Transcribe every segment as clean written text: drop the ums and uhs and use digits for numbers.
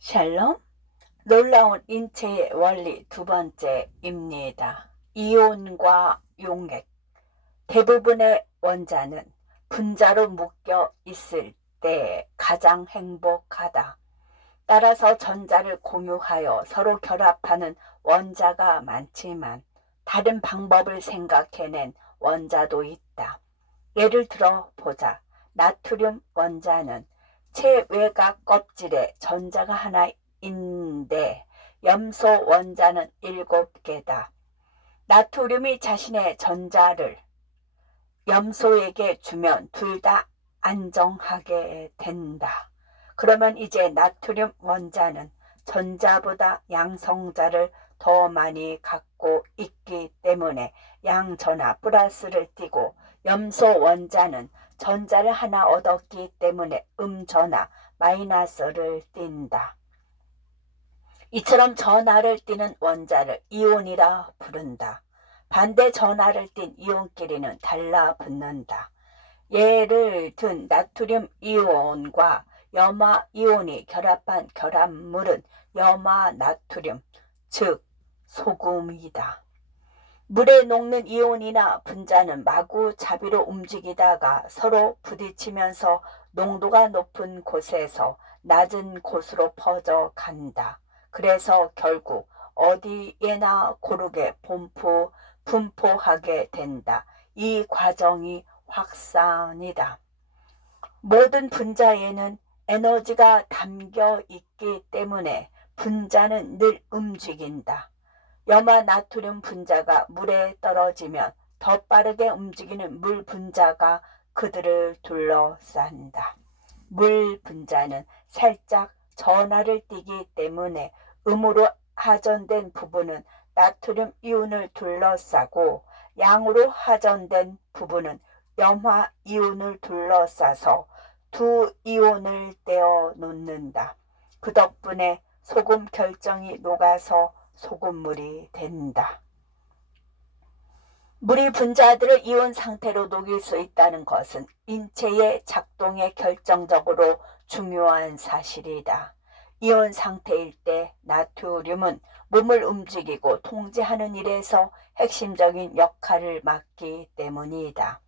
샬롬? 놀라운 인체의 원리 두 번째입니다. 이온과 용액. 대부분의 원자는 분자로 묶여 있을 때 가장 행복하다. 따라서 전자를 공유하여 서로 결합하는 원자가 많지만 다른 방법을 생각해낸 원자도 있다. 예를 들어 보자. 나트륨 원자는 최외곽 껍질에 전자가 하나 있는데 염소 원자는 7개다. 나트륨이 자신의 전자를 염소에게 주면 둘 다 안정하게 된다. 그러면 이제 나트륨 원자는 전자보다 양성자를 더 많이 갖고 있기 때문에 양전하 플러스를 띠고 염소 원자는 전자를 하나 얻었기 때문에 음전하 마이너스를 띈다. 이처럼 전하를 띠는 원자를 이온이라 부른다. 반대 전하를 띤 이온끼리는 달라붙는다. 예를 든 나트륨 이온과 염화 이온이 결합한 결합물은 염화 나트륨, 즉 소금이다. 물에 녹는 이온이나 분자는 마구잡이로 움직이다가 서로 부딪히면서 농도가 높은 곳에서 낮은 곳으로 퍼져간다. 그래서 결국 어디에나 고르게 분포하게 된다. 이 과정이 확산이다. 모든 분자에는 에너지가 담겨 있기 때문에 분자는 늘 움직인다. 염화 나트륨 분자가 물에 떨어지면 더 빠르게 움직이는 물 분자가 그들을 둘러싼다. 물 분자는 살짝 전하를 띠기 때문에 음으로 하전된 부분은 나트륨 이온을 둘러싸고 양으로 하전된 부분은 염화 이온을 둘러싸서 두 이온을 떼어 놓는다. 그 덕분에 소금 결정이 녹아서 소금물이 된다. 물이 분자들을 이온 상태로 녹일 수 있다는 것은 인체의 작동에 결정적으로 중요한 사실이다. 이온 상태일 때 나트륨은 몸을 움직이고 통제하는 일에서 핵심적인 역할을 맡기 때문이다.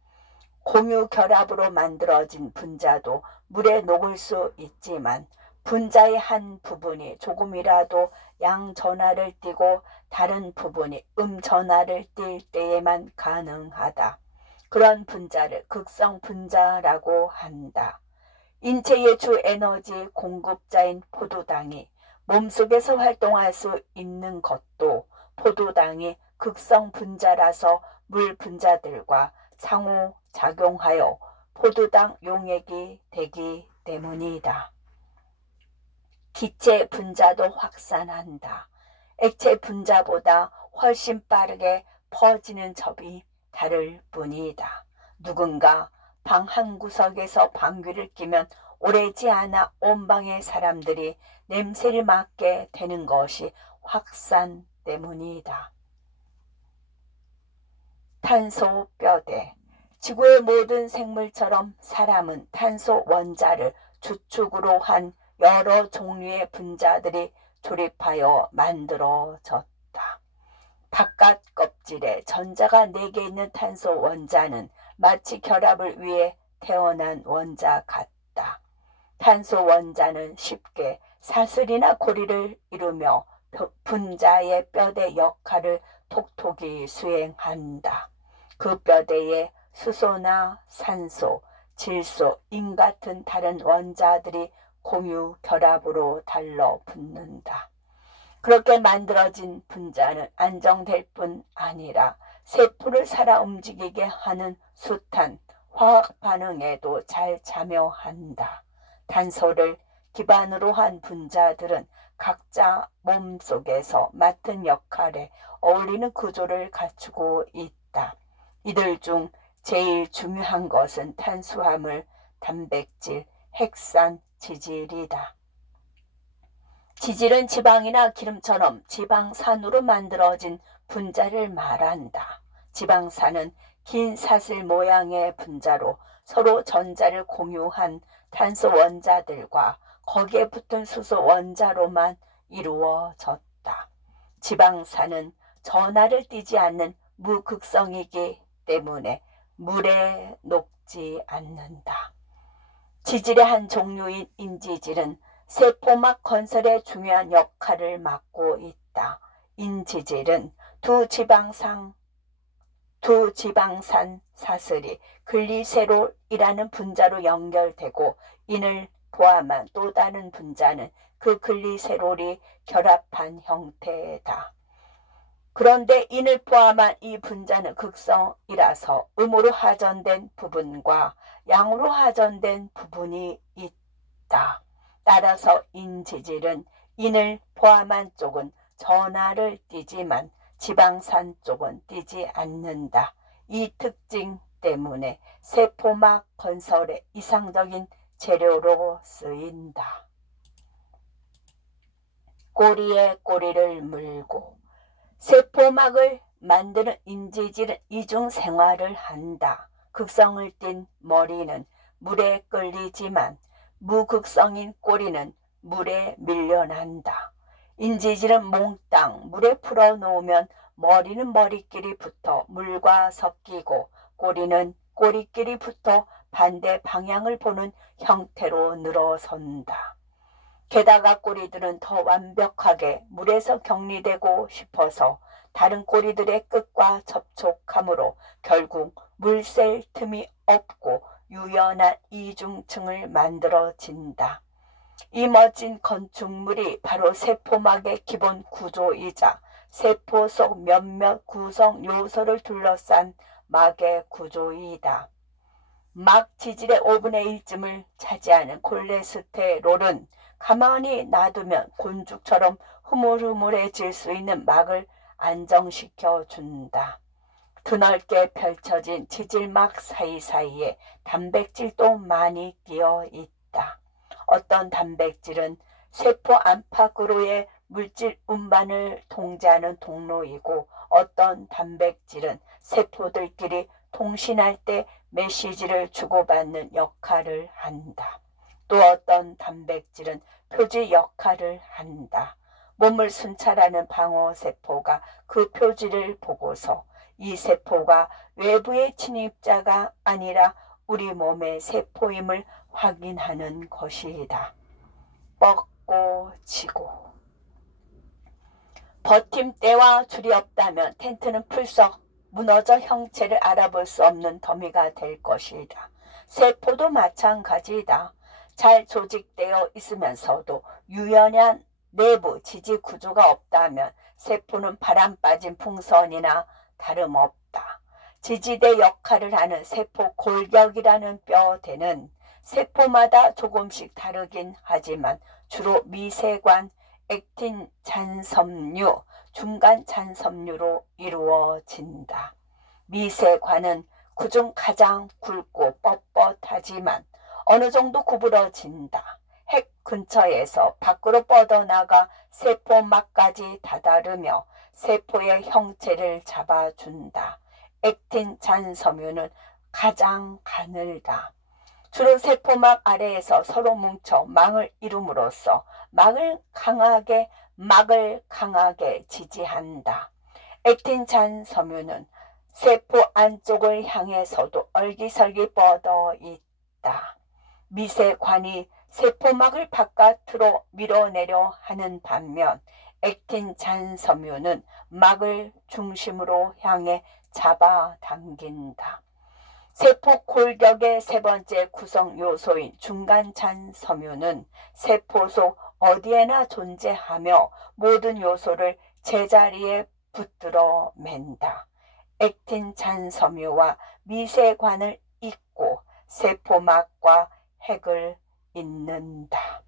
공유 결합으로 만들어진 분자도 물에 녹을 수 있지만 분자의 한 부분이 조금이라도 양전하를 띠고 다른 부분이 음전하를 띌 때에만 가능하다. 그런 분자를 극성 분자라고 한다. 인체의 주 에너지 공급자인 포도당이 몸속에서 활동할 수 있는 것도 포도당이 극성 분자라서 물 분자들과 상호작용하여 포도당 용액이 되기 때문이다. 기체 분자도 확산한다. 액체 분자보다 훨씬 빠르게 퍼지는 점이 다를 뿐이다. 누군가 방 한 구석에서 방귀를 뀌면 오래지 않아 온 방의 사람들이 냄새를 맡게 되는 것이 확산 때문이다. 탄소 뼈대. 지구의 모든 생물처럼 사람은 탄소 원자를 주축으로 한 여러 종류의 분자들이 조립하여 만들어졌다. 바깥 껍질에 전자가 4개 있는 탄소 원자는 마치 결합을 위해 태어난 원자 같다. 탄소 원자는 쉽게 사슬이나 고리를 이루며 분자의 뼈대 역할을 톡톡히 수행한다. 그 뼈대에 수소나 산소, 질소, 인 같은 다른 원자들이 공유 결합으로 달라붙는다. 그렇게 만들어진 분자는 안정될 뿐 아니라 세포를 살아 움직이게 하는 숱한 화학 반응에도 잘 참여한다. 탄소를 기반으로 한 분자들은 각자 몸속에서 맡은 역할에 어울리는 구조를 갖추고 있다. 이들 중 제일 중요한 것은 탄수화물, 단백질, 핵산, 지질이다. 지질은 지방이나 기름처럼 지방산으로 만들어진 분자를 말한다. 지방산은 긴 사슬 모양의 분자로 서로 전자를 공유한 탄소 원자들과 거기에 붙은 수소 원자로만 이루어졌다. 지방산은 전하를 띠지 않는 무극성이기 때문에 물에 녹지 않는다. 지질의 한 종류인 인지질은 세포막 건설에 중요한 역할을 맡고 있다. 인지질은 두 지방산 사슬이 글리세롤이라는 분자로 연결되고 인을 포함한 또 다른 분자는 그 글리세롤이 결합한 형태다. 그런데 인을 포함한 이 분자는 극성이라서 음으로 하전된 부분과 양으로 하전된 부분이 있다. 따라서 인지질은 인을 포함한 쪽은 전하를 띠지만 지방산 쪽은 띠지 않는다. 이 특징 때문에 세포막 건설의 이상적인 재료로 쓰인다. 꼬리에 꼬리를 물고 세포막을 만드는 인지질은 이중 생활을 한다. 극성을 띤 머리는 물에 끌리지만 무극성인 꼬리는 물에 밀려난다. 인지질은 몽땅 물에 풀어놓으면 머리는 머리끼리 붙어 물과 섞이고 꼬리는 꼬리끼리 붙어 반대 방향을 보는 형태로 늘어선다. 게다가 꼬리들은 더 완벽하게 물에서 격리되고 싶어서 다른 꼬리들의 끝과 접촉하므로 결국 물 셀 틈이 없고 유연한 이중층을 만들어진다. 이 멋진 건축물이 바로 세포막의 기본 구조이자 세포 속 몇몇 구성 요소를 둘러싼 막의 구조이다. 막 지질의 5분의 1쯤을 차지하는 콜레스테롤은 가만히 놔두면 곤죽처럼 흐물흐물해질 수 있는 막을 안정시켜 준다. 드넓게 펼쳐진 지질막 사이사이에 단백질도 많이 끼어 있다. 어떤 단백질은 세포 안팎으로의 물질 운반을 통제하는 통로이고 어떤 단백질은 세포들끼리 통신할 때 메시지를 주고받는 역할을 한다. 또 어떤 단백질은 표지 역할을 한다. 몸을 순찰하는 방어세포가 그 표지를 보고서 이 세포가 외부의 침입자가 아니라 우리 몸의 세포임을 확인하는 것이다. 뻗고 치고 버팀대와 줄이 없다면 텐트는 풀썩 무너져 형체를 알아볼 수 없는 더미가 될 것이다. 세포도 마찬가지다. 잘 조직되어 있으면서도 유연한 내부 지지 구조가 없다면 세포는 바람 빠진 풍선이나 다름없다. 지지대 역할을 하는 세포 골격이라는 뼈대는 세포마다 조금씩 다르긴 하지만 주로 미세관, 액틴 잔섬유, 중간 잔섬유로 이루어진다. 미세관은 그중 가장 굵고 뻣뻣하지만 어느 정도 구부러진다. 핵 근처에서 밖으로 뻗어나가 세포막까지 다다르며 세포의 형체를 잡아준다. 액틴 잔섬유는 가장 가늘다. 주로 세포막 아래에서 서로 뭉쳐 망을 이룸으로써 막을 강하게 지지한다. 액틴 잔섬유는 세포 안쪽을 향해서도 얼기설기 뻗어 있다. 미세관이 세포막을 바깥으로 밀어내려 하는 반면 액틴 잔섬유는 막을 중심으로 향해 잡아당긴다. 세포 골격의 세 번째 구성 요소인 중간 잔섬유는 세포 속 어디에나 존재하며 모든 요소를 제자리에 붙들어 맨다. 액틴 잔섬유와 미세관을 잇고 세포막과 핵을 잇는다.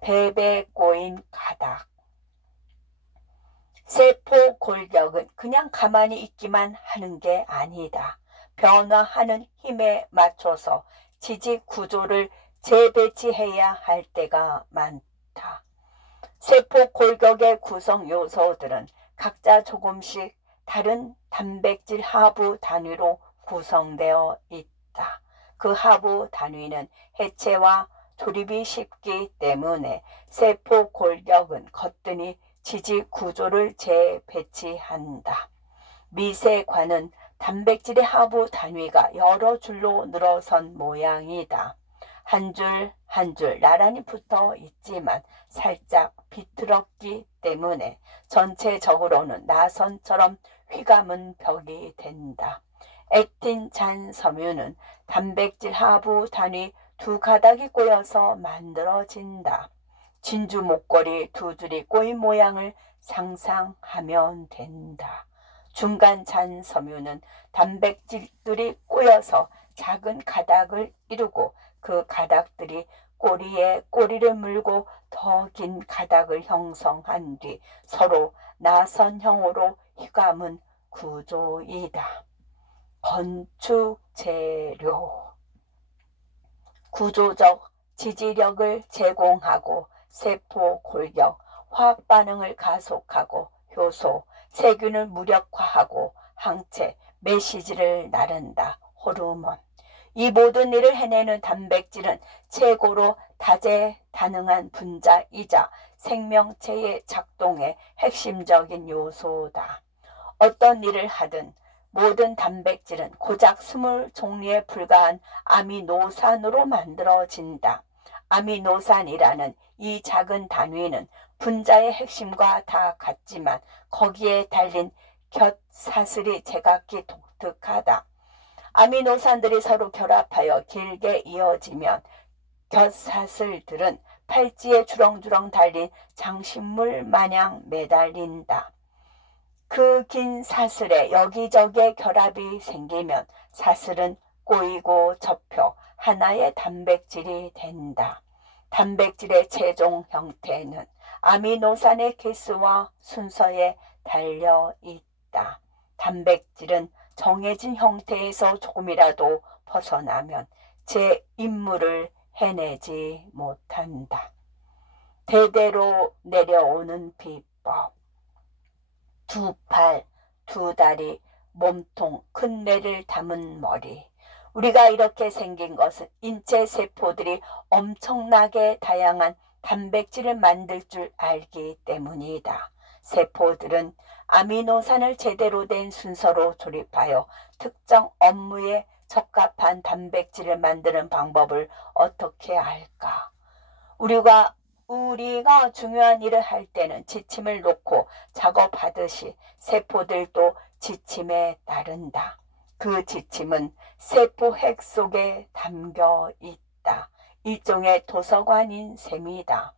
베베 꼬인 가닥. 세포 골격은 그냥 가만히 있기만 하는 게 아니다. 변화하는 힘에 맞춰서 지지 구조를 재배치해야 할 때가 많다. 세포 골격의 구성 요소들은 각자 조금씩 다른 단백질 하부 단위로 구성되어 있다. 그 하부 단위는 해체와 조립이 쉽기 때문에 세포 골격은 거뜬히 지지 구조를 재배치한다. 미세관은 단백질의 하부 단위가 여러 줄로 늘어선 모양이다. 한 줄 한 줄 나란히 붙어 있지만 살짝 비틀었기 때문에 전체적으로는 나선처럼 휘감은 벽이 된다. 액틴 잔 섬유는 단백질 하부 단위 두 가닥이 꼬여서 만들어진다. 진주 목걸이 두 줄이 꼬인 모양을 상상하면 된다. 중간 잔 섬유는 단백질들이 꼬여서 작은 가닥을 이루고 그 가닥들이 꼬리에 꼬리를 물고 더 긴 가닥을 형성한 뒤 서로 나선형으로 휘감은 구조이다. 건축 재료. 구조적 지지력을 제공하고 세포 골격, 화학 반응을 가속하고 효소, 세균을 무력화하고 항체, 메시지를 나른다. 호르몬. 이 모든 일을 해내는 단백질은 최고로 다재다능한 분자이자 생명체의 작동의 핵심적인 요소다. 어떤 일을 하든 모든 단백질은 고작 20종류에 불과한 아미노산으로 만들어진다. 아미노산이라는 이 작은 단위는 분자의 핵심과 다 같지만 거기에 달린 곁사슬이 제각기 독특하다. 아미노산들이 서로 결합하여 길게 이어지면 곁사슬들은 팔찌에 주렁주렁 달린 장식물 마냥 매달린다. 그 긴 사슬에 여기저기에 결합이 생기면 사슬은 꼬이고 접혀 하나의 단백질이 된다. 단백질의 최종 형태는 아미노산의 개수와 순서에 달려 있다. 단백질은 정해진 형태에서 조금이라도 벗어나면 제 임무를 해내지 못한다. 대대로 내려오는 비법. 두 팔, 두 다리, 몸통, 큰 뇌를 담은 머리. 우리가 이렇게 생긴 것은 인체 세포들이 엄청나게 다양한 단백질을 만들 줄 알기 때문이다. 세포들은 아미노산을 제대로 된 순서로 조립하여 특정 업무에 적합한 단백질을 만드는 방법을 어떻게 알까? 우리가 중요한 일을 할 때는 지침을 놓고 작업하듯이 세포들도 지침에 따른다. 그 지침은 세포 핵 속에 담겨 있다. 일종의 도서관인 셈이다.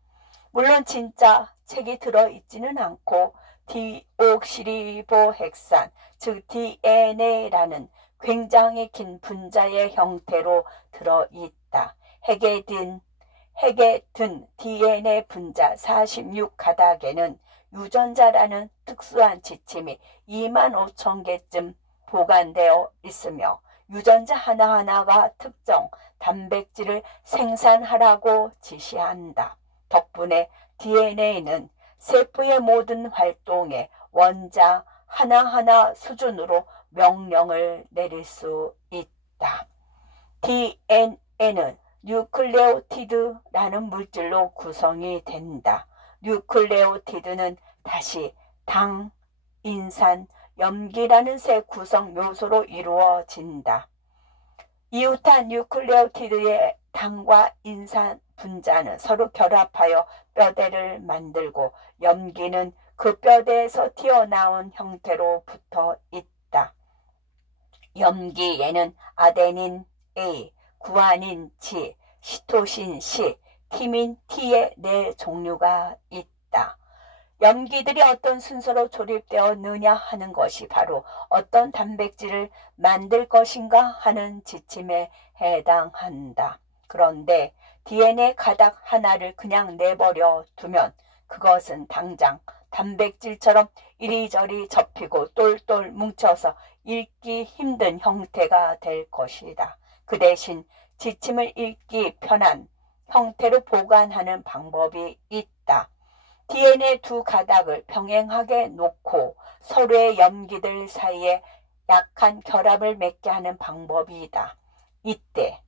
물론 진짜 책이 들어있지는 않고 디옥시리보핵산, 즉 DNA라는 굉장히 긴 분자의 형태로 들어있다. 핵에 든 DNA 분자 46가닥에는 유전자라는 특수한 지침이 25,000개쯤 보관되어 있으며 유전자 하나하나가 특정 단백질을 생산하라고 지시한다. 덕분에 DNA는 세포의 모든 활동에 원자 하나하나 수준으로 명령을 내릴 수 있다. DNA는 뉴클레오티드라는 물질로 구성이 된다. 뉴클레오티드는 다시 당, 인산, 염기라는 세 구성 요소로 이루어진다. 이웃한 뉴클레오티드의 당과 인산 분자는 서로 결합하여 뼈대를 만들고 염기는 그 뼈대에서 튀어나온 형태로 붙어 있다. 염기에는 아데닌 A, 구아닌 G, 시토신 C, 티민 T의 4종류가 있다. 염기들이 어떤 순서로 조립되었느냐 하는 것이 바로 어떤 단백질을 만들 것인가 하는 지침에 해당한다. 그런데 DNA 가닥 하나를 그냥 내버려 두면 그것은 당장 단백질처럼 이리저리 접히고 똘똘 뭉쳐서 읽기 힘든 형태가 될 것이다. 그 대신 지침을 읽기 편한 형태로 보관하는 방법이 있다. DNA 두 가닥을 병행하게 놓고 서로의 염기들 사이에 약한 결합을 맺게 하는 방법이다. 이때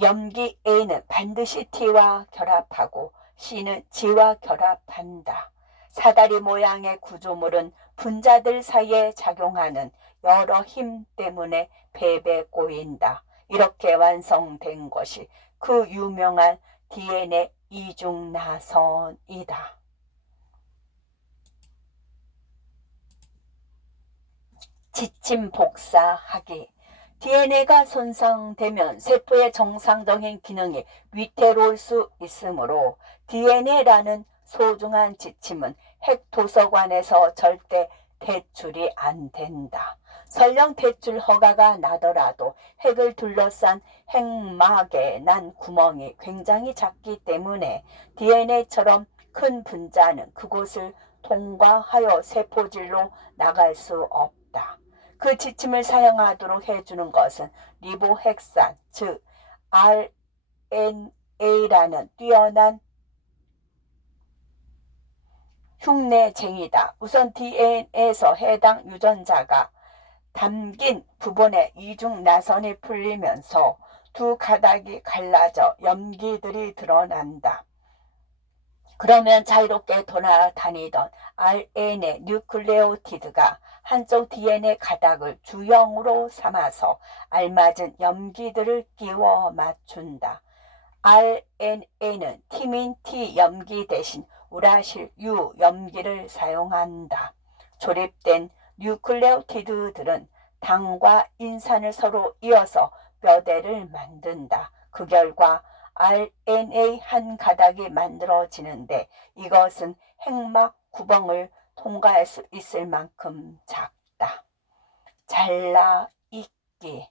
염기 A는 반드시 T와 결합하고 C는 G와 결합한다. 사다리 모양의 구조물은 분자들 사이에 작용하는 여러 힘 때문에 배 꼬인다. 이렇게 완성된 것이 그 유명한 DNA 이중나선이다. 지침 복사하기. DNA가 손상되면 세포의 정상적인 기능이 위태로울 수 있으므로 DNA라는 소중한 지침은 핵 도서관에서 절대 대출이 안 된다. 설령 대출 허가가 나더라도 핵을 둘러싼 핵막에 난 구멍이 굉장히 작기 때문에 DNA처럼 큰 분자는 그곳을 통과하여 세포질로 나갈 수 없다. 그 지침을 사용하도록 해주는 것은 리보핵산, 즉 RNA라는 뛰어난 흉내쟁이다. 우선 DNA에서 해당 유전자가 담긴 부분에 이중나선이 풀리면서 두 가닥이 갈라져 염기들이 드러난다. 그러면 자유롭게 돌아다니던 RNA 뉴클레오티드가 한쪽 DNA 가닥을 주형으로 삼아서 알맞은 염기들을 끼워 맞춘다. RNA는 티민 T 염기 대신 우라실 U 염기를 사용한다. 조립된 뉴클레오티드들은 당과 인산을 서로 이어서 뼈대를 만든다. 그 결과 RNA 한 가닥이 만들어지는데 이것은 핵막 구멍을 통과할 수 있을 만큼 작다. 잘라 읽기.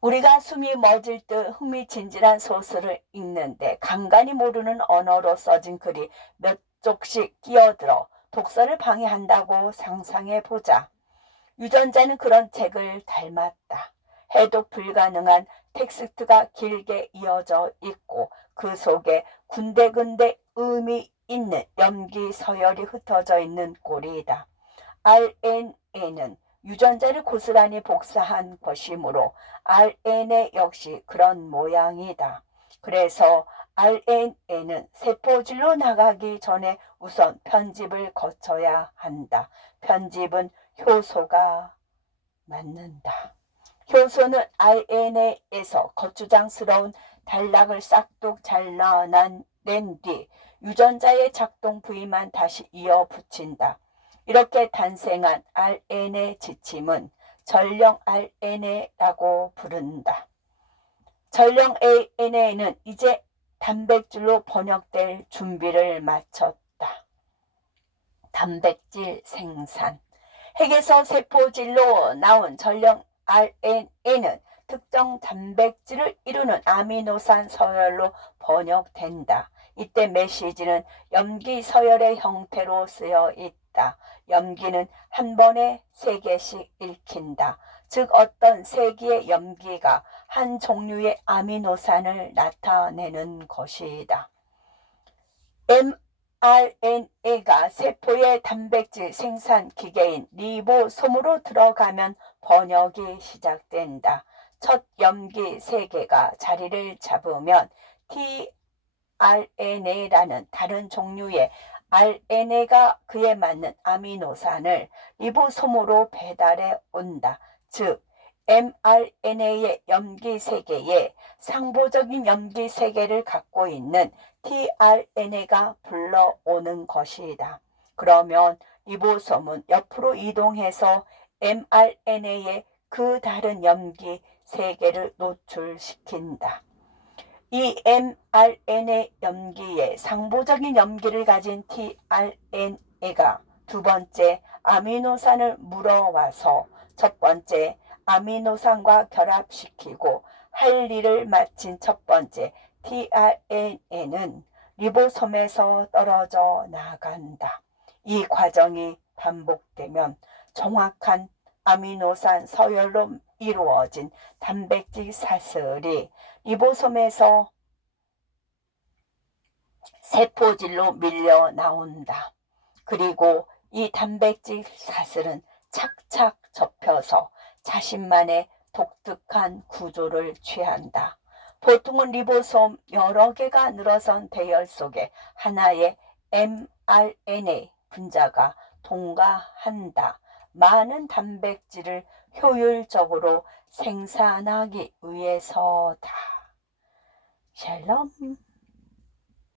우리가 숨이 멎을 듯 흥미진진한 소설을 읽는데 간간히 모르는 언어로 써진 글이 몇 쪽씩 끼어들어 독서를 방해한다고 상상해보자. 유전자는 그런 책을 닮았다. 해독 불가능한 텍스트가 길게 이어져 있고 그 속에 군데군데 의미 있는 염기 서열이 흩어져 있는 꼴이다. RNA는 유전자를 고스란히 복사한 것이므로 RNA 역시 그런 모양이다. 그래서 RNA는 세포질로 나가기 전에 우선 편집을 거쳐야 한다. 편집은 효소가 맡는다. 효소는 RNA에서 거추장스러운 단락을 싹둑 잘라낸 뒤 유전자의 작동 부위만 다시 이어 붙인다. 이렇게 탄생한 RNA 지침은 전령 RNA라고 부른다. 전령 ANA는 이제 단백질로 번역될 준비를 마쳤다. 단백질 생산. 핵에서 세포질로 나온 전령 RNA는 특정 단백질을 이루는 아미노산 서열로 번역된다. 이때 메시지는 염기 서열의 형태로 쓰여 있다. 염기는 한 번에 3개씩 읽힌다. 즉 어떤 세기의 염기가 한 종류의 아미노산을 나타내는 것이다. mRNA가 세포의 단백질 생산 기계인 리보솜으로 들어가면 번역이 시작된다. 첫 염기 3개가 자리를 잡으면 tRNA라는 다른 종류의 RNA가 그에 맞는 아미노산을 리보솜으로 배달해 온다. 즉 mRNA의 염기 3개에 상보적인 염기 3개를 갖고 있는 tRNA가 불러오는 것이다. 그러면 리보솜은 옆으로 이동해서 mRNA의 그 다른 염기 3개를 노출시킨다. 이 mRNA 염기에 상보적인 염기를 가진 tRNA가 두 번째 아미노산을 물어와서 첫 번째 아미노산과 결합시키고 할 일을 마친 첫 번째 tRNA는 리보솜에서 떨어져 나간다. 이 과정이 반복되면 정확한 아미노산 서열로 이루어진 단백질 사슬이 리보솜에서 세포질로 밀려 나온다. 그리고 이 단백질 사슬은 착착 접혀서 자신만의 독특한 구조를 취한다. 보통은 리보솜 여러 개가 늘어선 대열 속에 하나의 mRNA 분자가 동가한다. 많은 단백질을 효율적으로 생산하기 위해서다. 샬롬.